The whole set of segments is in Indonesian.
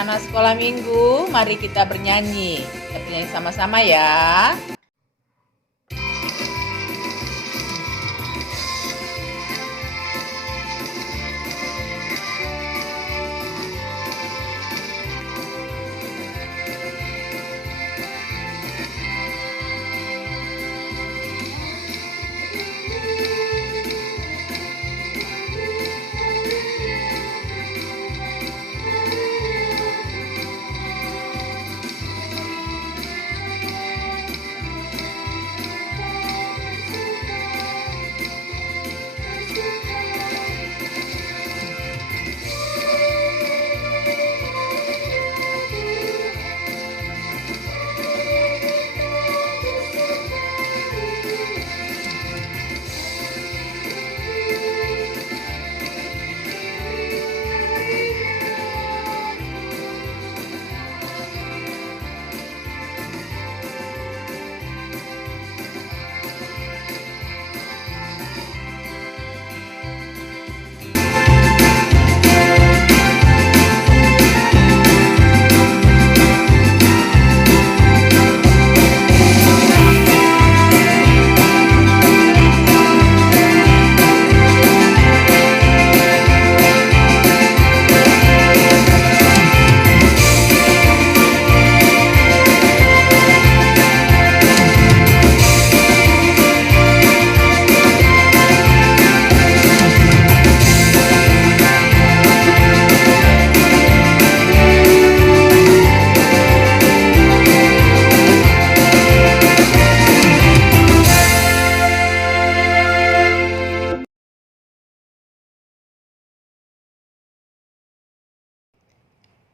anak-anak sekolah minggu, mari kita bernyanyi. Kita bernyanyi sama-sama ya.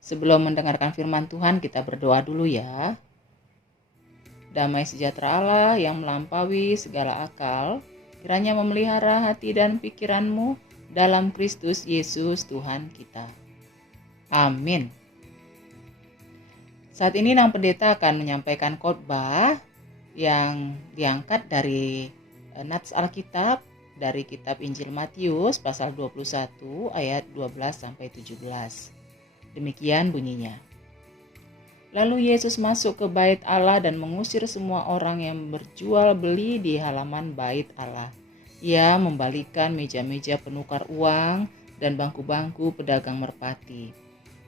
Sebelum mendengarkan firman Tuhan, kita berdoa dulu ya. Damai sejahtera Allah yang melampaui segala akal, kiranya memelihara hati dan pikiranmu dalam Kristus Yesus Tuhan kita. Amin. Saat ini Nang Pendeta akan menyampaikan khotbah yang diangkat dari nats Alkitab dari kitab Injil Matius pasal 21 ayat 12 sampai 17. Demikian bunyinya. Lalu Yesus masuk ke bait Allah dan mengusir semua orang yang berjual beli di halaman bait Allah. Ia membalikkan meja-meja penukar uang dan bangku-bangku pedagang merpati,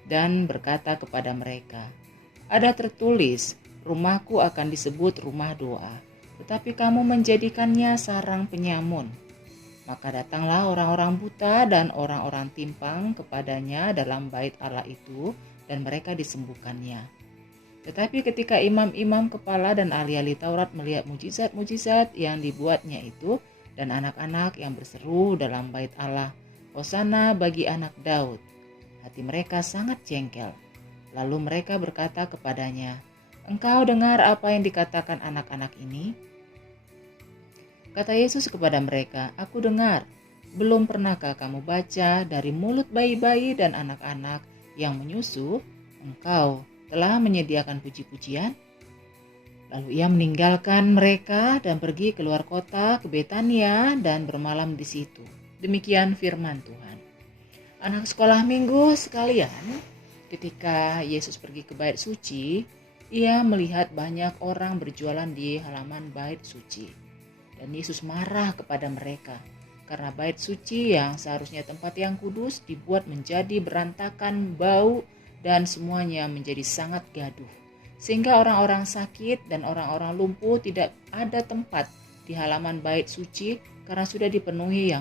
dan berkata kepada mereka, "Ada tertulis, rumahku akan disebut rumah doa, tetapi kamu menjadikannya sarang penyamun." Maka datanglah orang-orang buta dan orang-orang timpang kepadanya dalam bait Allah itu, dan mereka disembuhkannya. Tetapi ketika imam-imam kepala dan ahli-ahli Taurat melihat mujizat-mujizat yang dibuatnya itu, dan anak-anak yang berseru dalam bait Allah, "Hosana bagi anak Daud," hati mereka sangat jengkel. Lalu mereka berkata kepadanya, "Engkau dengar apa yang dikatakan anak-anak ini?" Kata Yesus kepada mereka, "Aku dengar. Belum pernahkah kamu baca dari mulut bayi-bayi dan anak-anak yang menyusu, engkau telah menyediakan puji-pujian?" Lalu ia meninggalkan mereka dan pergi keluar kota ke Betania dan bermalam di situ. Demikian firman Tuhan. Anak sekolah minggu sekalian, ketika Yesus pergi ke bait suci, ia melihat banyak orang berjualan di halaman bait suci. Dan Yesus marah kepada mereka karena bait suci yang seharusnya tempat yang kudus dibuat menjadi berantakan, bau, dan semuanya menjadi sangat gaduh. Sehingga orang-orang sakit dan orang-orang lumpuh tidak ada tempat di halaman bait suci karena sudah dipenuhi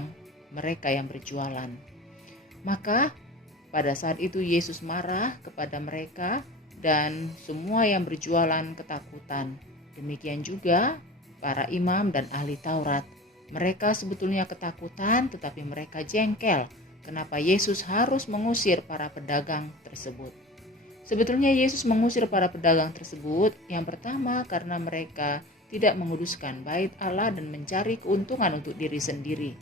mereka yang berjualan. Maka pada saat itu Yesus marah kepada mereka dan semua yang berjualan ketakutan. Demikian juga para imam dan ahli Taurat. Mereka sebetulnya ketakutan, tetapi mereka jengkel. Kenapa Yesus harus mengusir para pedagang tersebut? Sebetulnya Yesus mengusir para pedagang tersebut yang pertama karena mereka tidak menguduskan bait Allah dan mencari keuntungan untuk diri sendiri.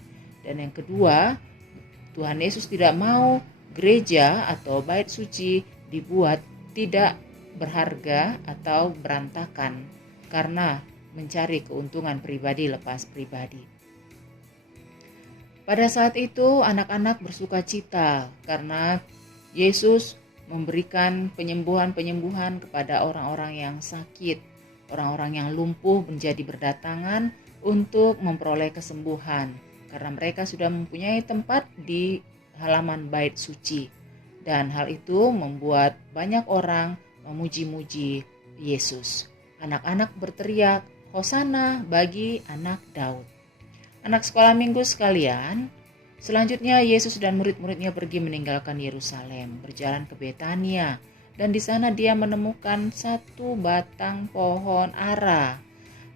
Dan yang kedua, Tuhan Yesus tidak mau gereja atau bait suci dibuat tidak berharga atau berantakan karena mencari keuntungan pribadi lepas pribadi. Pada saat itu anak-anak bersuka cita karena Yesus memberikan penyembuhan-penyembuhan kepada orang-orang yang sakit, orang-orang yang lumpuh menjadi berdatangan untuk memperoleh kesembuhan, karena mereka sudah mempunyai tempat di halaman bait suci. Dan hal itu membuat banyak orang memuji-muji Yesus. Anak-anak berteriak, "Hosana bagi anak Daud." Anak sekolah minggu sekalian, selanjutnya Yesus dan murid-muridnya pergi meninggalkan Yerusalem, berjalan ke Betania, dan di sana dia menemukan satu batang pohon ara.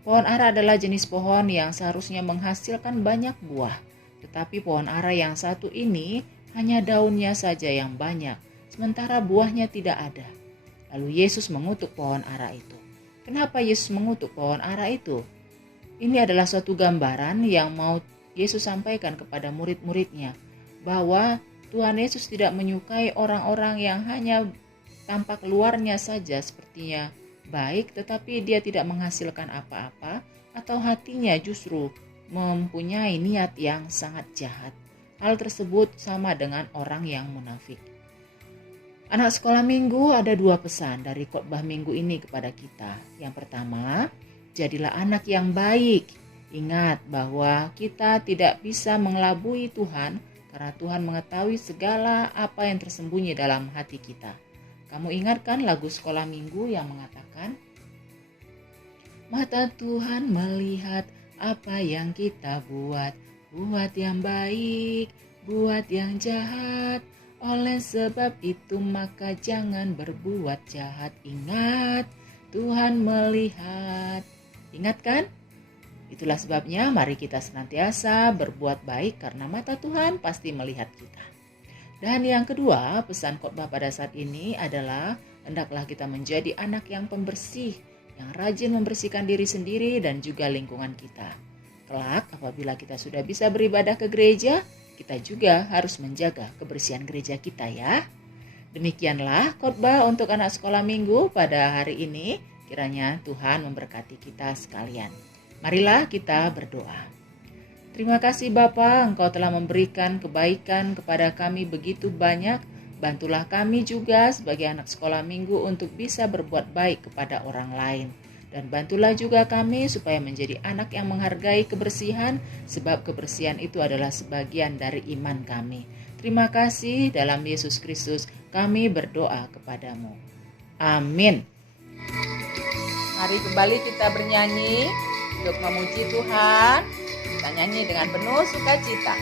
Pohon ara adalah jenis pohon yang seharusnya menghasilkan banyak buah, tetapi pohon ara yang satu ini hanya daunnya saja yang banyak, sementara buahnya tidak ada. Lalu Yesus mengutuk pohon ara itu. Kenapa Yesus mengutuk pohon ara itu? Ini adalah suatu gambaran yang mau Yesus sampaikan kepada murid-muridnya, bahwa Tuhan Yesus tidak menyukai orang-orang yang hanya tampak luarnya saja sepertinya baik, tetapi dia tidak menghasilkan apa-apa, atau hatinya justru mempunyai niat yang sangat jahat. Hal tersebut sama dengan orang yang munafik. Anak sekolah minggu, ada dua pesan dari khotbah minggu ini kepada kita. Yang pertama, jadilah anak yang baik. Ingat bahwa kita tidak bisa mengelabui Tuhan, karena Tuhan mengetahui segala apa yang tersembunyi dalam hati kita. Kamu ingatkan lagu sekolah minggu yang mengatakan, "Mata Tuhan melihat apa yang kita buat, buat yang baik, buat yang jahat. Oleh sebab itu maka jangan berbuat jahat. Ingat, Tuhan melihat." Ingat kan? Itulah sebabnya mari kita senantiasa berbuat baik, karena mata Tuhan pasti melihat kita. Dan yang kedua, pesan khotbah pada saat ini adalah hendaklah kita menjadi anak yang pembersih, yang rajin membersihkan diri sendiri dan juga lingkungan kita. Kelak apabila kita sudah bisa beribadah ke gereja, kita juga harus menjaga kebersihan gereja kita ya. Demikianlah khotbah untuk anak sekolah minggu pada hari ini. Kiranya Tuhan memberkati kita sekalian. Marilah kita berdoa. Terima kasih Bapa, Engkau telah memberikan kebaikan kepada kami begitu banyak. Bantulah kami juga sebagai anak sekolah minggu untuk bisa berbuat baik kepada orang lain. Dan bantulah juga kami supaya menjadi anak yang menghargai kebersihan, sebab kebersihan itu adalah sebagian dari iman kami. Terima kasih, dalam Yesus Kristus kami berdoa kepadamu. Amin. Mari kembali kita bernyanyi untuk memuji Tuhan. Kita nyanyi dengan penuh sukacita.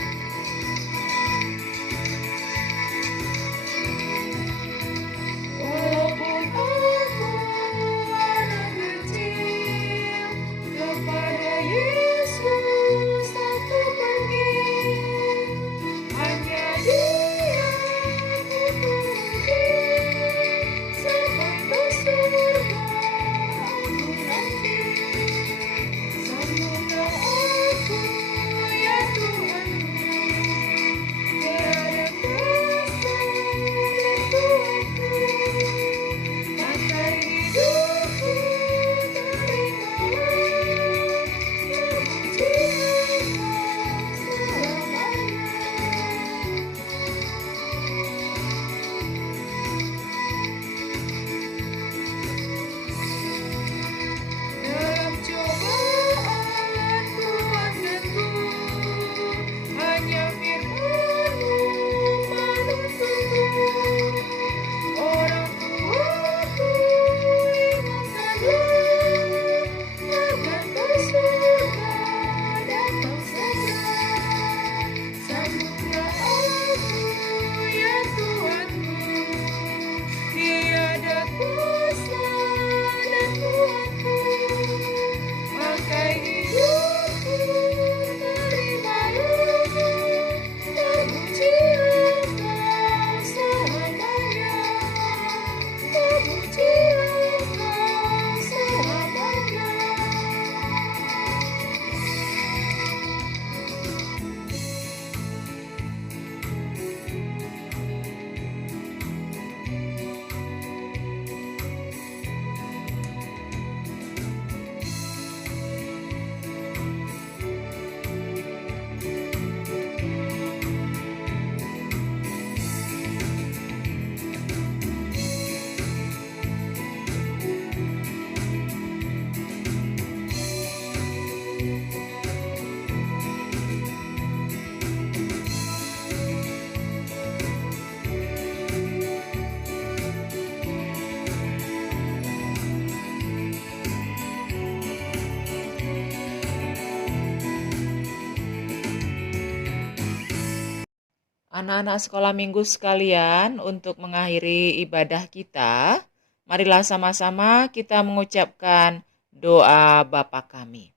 Anak-anak sekolah minggu sekalian, untuk mengakhiri ibadah kita, marilah sama-sama kita mengucapkan doa Bapa kami.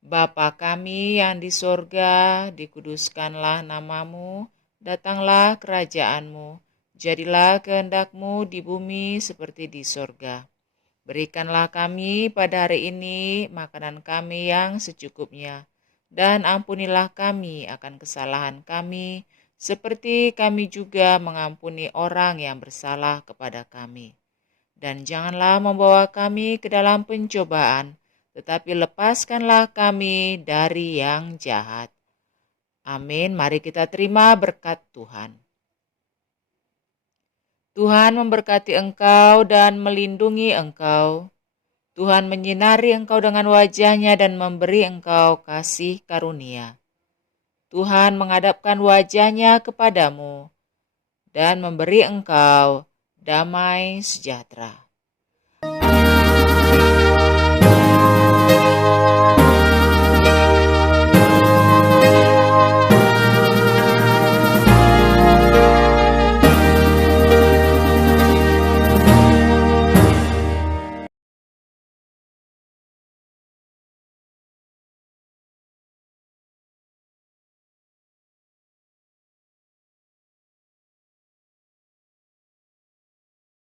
Bapa kami yang di sorga, dikuduskanlah namamu, datanglah kerajaanmu, jadilah kehendakmu di bumi seperti di sorga. Berikanlah kami pada hari ini makanan kami yang secukupnya, dan ampunilah kami akan kesalahan kami, seperti kami juga mengampuni orang yang bersalah kepada kami. Dan janganlah membawa kami ke dalam pencobaan, tetapi lepaskanlah kami dari yang jahat. Amin. Mari kita terima berkat Tuhan. Tuhan memberkati engkau dan melindungi engkau. Tuhan menyinari engkau dengan wajah-Nya dan memberi engkau kasih karunia. Tuhan menghadapkan wajah-Nya kepadamu dan memberi engkau damai sejahtera.